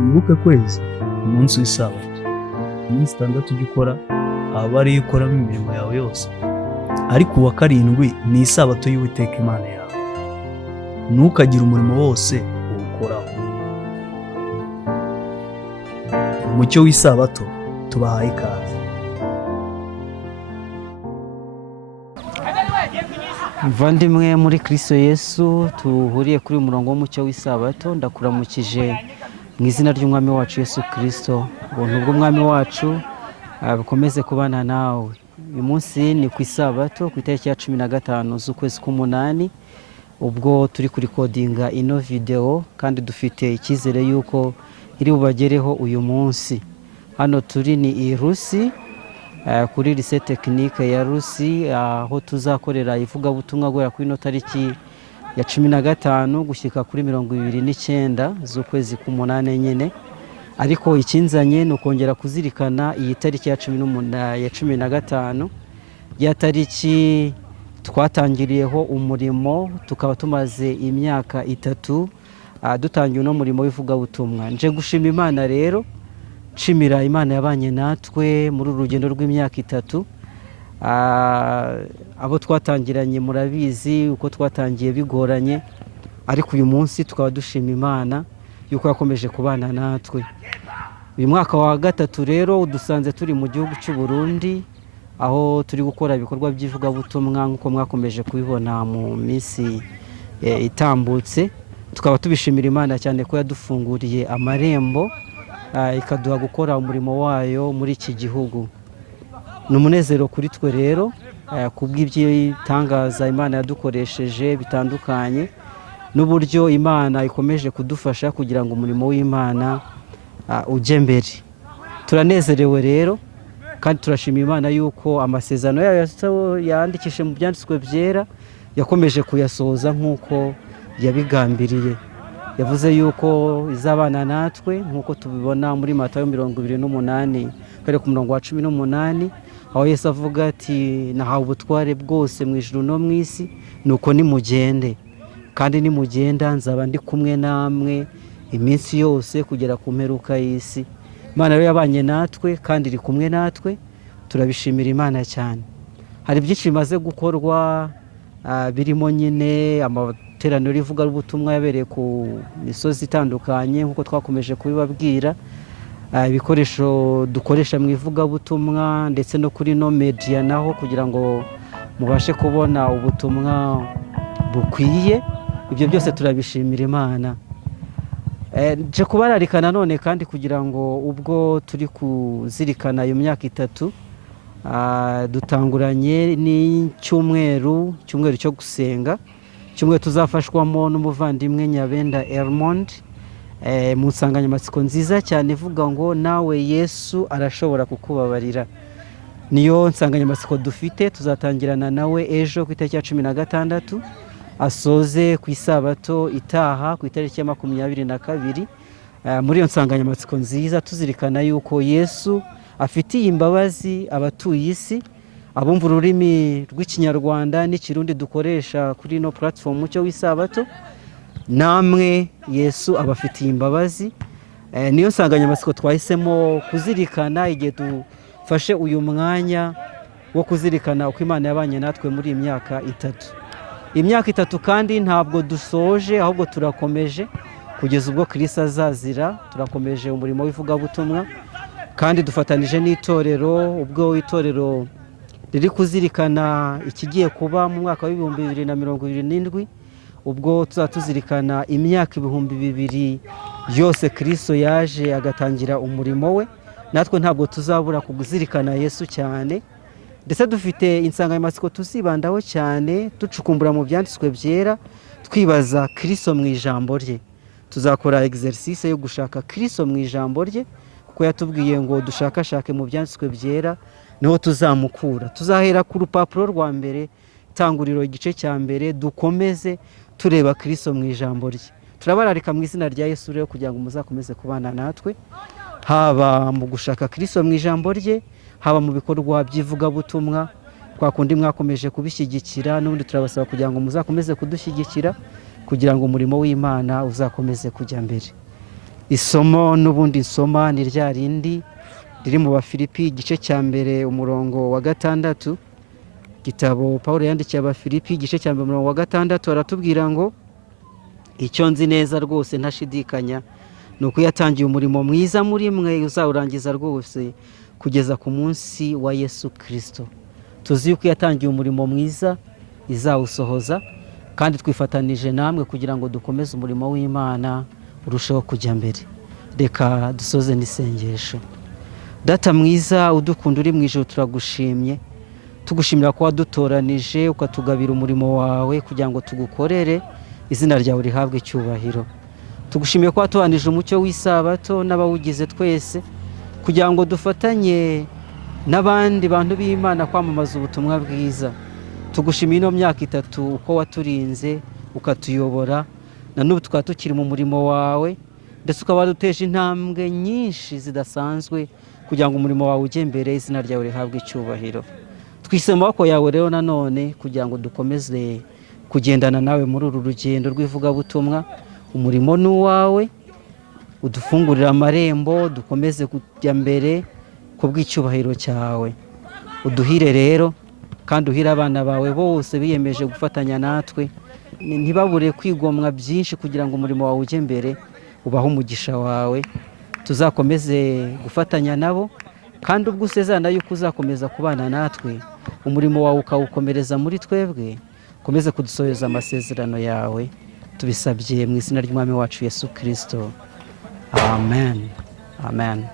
wibuke kwezi umunsi w'isabato, iminsi 6 ujya ukora aba ariyo ukoramo imirimo yawe yose, ariko uwa karindwi ni isabato y'Uwiteka Imana yawe, ntukagire umurimo wose uwukoraho. Umucyo w'isabato tubahaye ikaze. Mvandimwe muri Kristo Yesu, tuhuriye kuri umurongo w'umucyo w'isabato, ndakuramukije mu izina ry'umwami wacu Yesu Kristo. Ubuntu bw'umwami wacu bukomeze kubana nawe. Uyu munsi ni ku isabato, ku itariki ya 15 z'ukwezi k'umunani, ubwo turi kurikodinga ino video, kandi dufite icyizere yuko iri bubagereho uyu munsi. Hano turi ni i Rusi, kuri lycée technique ya Rusi, aho tuzakorera ivugabutumwa guhera kuri ino tariki ya 15 gushyika kuri 29 z'ukwezi k'umunani nyine. Ariko ikinzanye ni ukongera kuzirikana iyi tariki ya 15 ya tariki twatangiriyeho umurimo, tukaba tumaze imyaka 3 dutangiye no murimo w'ivugabutumwa. Nje gushima Imana rero, nshimira Imana yabanye natwe muri urugendo rw'imyaka 3. Abo twatangiranye murabizi uko twatangiye bigoranye, ariko uyu munsi tukaba dushima Imana yuko yakomeje kubana natwe. Uyu mwaka wa 3 rero udusanze turi mu gihugu cy'u Burundi, aho turi gukora ibikorwa by'ivugabutumwa nk'uko mwakomeje kubibona mu minsi itambutse. Tukaba tubishimira Imana cyane ko yadufunguriye amarembo, ikaduha gukora umurimo wayo muri iki gihugu. Ni umunezero kuri twe rero, kubw'ibyitangaza Imana yadukoresheje bitandukanye, n'uburyo Imana ikomeje kudufasha kugira ngo umurimo w'Imana ujye mbere. Turanezerewe rero, kandi turashima Imana yuko amasezerano yayo yandikishije mu byanditswe byera yakomeje kuyasohoza nk'uko yabigambiriye. Yavuze yuko izabana natwe nk'uko tubibona muri Matayo 28 kare ku murongo wa 18, aho Yesu avuga ati nahawe ubutware bwose mu ijuru no mu isi, nuko nimugende, kandi nimugenda nzaba ndi kumwe namwe iminsi yose kugera ku mperuka y'isi. Imana rero yabanye natwe kandi iri kumwe natwe, turabishimira Imana cyane. Hari byinshi bimaze gukorwa, birimo nyine amateraniro y'ivugabutumwa yabereye ku misozi itandukanye nk'uko twakomeje kubibabwira, ibikoresho dukoresha mu ivugabutumwa ndetse no kuri no media naho, kugira ngo mubashe kubona ubutumwa bukwiye. Ibyo byose turabishimira Imana. Je kubararikana none kandi kugira ngo ubwo turi kuzirikana iyo myaka 3, dutanguranye n'icyumweru cyo gusenga, cyumweru tuzafashwamo n'umuvandimwe Nyabenda Elmond, mu nsanganyamatsiko nziza cyane ivuga ngo nawe Yesu arashobora kukubabarira. Niyo nsanganyamatsiko dufite. Tuzatangirana nawe ejo ku itariki ya 16, asoze ku isabato itaha ku itariki ya 22. Muri iyo nsanganyamatsiko nziza tuzirikana yuko Yesu afitiye imbabazi abatuye isi, abumva ururimi rw'Ikinyarwanda n'Ikirundi dukoresha kuri no platform mucyo w'isabato. Namwe Yesu abafitiye imbabazi. Niyo nsanganyamatsiko twahisemo kuzirikana igihe dufashe uyu mwanya wo kuzirikana uko Imana yabanye natwe muri imyaka 3. Imyaka 3 kandi ntabwo dusoje, ahubwo turakomeje kugeza ubwo Kristo azazira. Turakomeje umurimo w'ivugabutumwa, kandi dufatanije n'itorero, ubwo itorero riri kuzirikana ikigiye kuba mu mwaka wa 2027, ubwo tuzatuzirikana imyaka 2000 yose Kristo yaje agatangira umurimo we. Natwe ntabwo tuzabura kuzirikana Yesu cyane, ndetse dufite insanganyamatsiko tuzibandaho cyane, ducukumbura mu byanditswe byera, twibaza Kristo mu ijambo rye. Tuzakora exercice yo gushaka Kristo mu ijambo rye, kuko yatubwiye ngo dushakashake mu byanditswe byera niho tuzamukura. Tuzahera ku rupapuro rwa mbere, Itanguriro igice cya mbere, dukomeze tureba Kristo mu ijambo rye. Turabararika mu izina rya Yesu rero kugira ngo muzakomeze kubana natwe, haba mu gushaka Kristo mu ijambo rye, haba mu bikorwa by'ivugabutumwa. Kwa kundi mwakomeje kubishyigikira, n'ubundi turabasaba kugira ngo muzakomeze kudushyigikira, kugira ngo umurimo w'Imana uzakomeze kujya mbere. isomo n'ubundi nsoma ni rya rindi riri mu Bafilipi igice cya mbere umurongo wa 6. Gitabo Pawulo yandikiye Abafilipi igice cya mbere umurongo wa 6 aratubwira ngo icyo nzi neza rwose ntashidikanya ni uko yatangiye umurimo mwiza muri mwe uzawurangiza rwose kugeza ku munsi wa Yesu Kristo. Tuzi yuko yatangiye umurimo mwiza izawusohoza, kandi twifatanije namwe kugira ngo dukomeze umurimo w'Imana urusheho kujya mbere. Reka dusoze n'isengesho. Data mwiza udukunda uri mu ijuru, turagushimye, tugushimira ko wadutoranije ukatugabira umurimo wawe kugira ngo tugukorere, izina ryawe rihabwe icyubahiro. Tugushimiye ko watuhanije umucyo w'isabato n'abawugize twese kugira ngo dufatanye n'abandi bantu b'Imana kwamamaza ubutumwa bwiza. Tugushimiye ino myaka 3 uko waturinze ukatuyobora, na n'ubu tukaba tukiri mu murimo wawe, ndetse ukaba waduteje intambwe nyinshi zidasanzwe kugira ngo umurimo wawe ujye mbere, izina ryawe rihabwe icyubahiro. Twise mu maboko yawe rero nanone kugira ngo dukomeze kugendana nawe muri uru rugendo rw'ivugabutumwa. Umurimo ni uwawe, udufungurira amarembo, dukomeze kujya mbere ku bw'icyubahiro cyawe. Uduhire rero kandi uhire abana bawe bose biyemeje gufatanya natwe, ntibabure kwigomwa byinshi kugira ngo umurimo wawe ujye mbere. Ubaho umugisha wawe, tuzakomeze gufatanya nabo, kandi ubwo usezerana yuko uzakomeza kubana natwe, umurimo wawe ukawukomereza muri twebwe. Ukomeze kudusohoreza amasezerano yawe, tubisabye mu izina ry'Umwami wacu Yesu Kristo. Amen. Amen.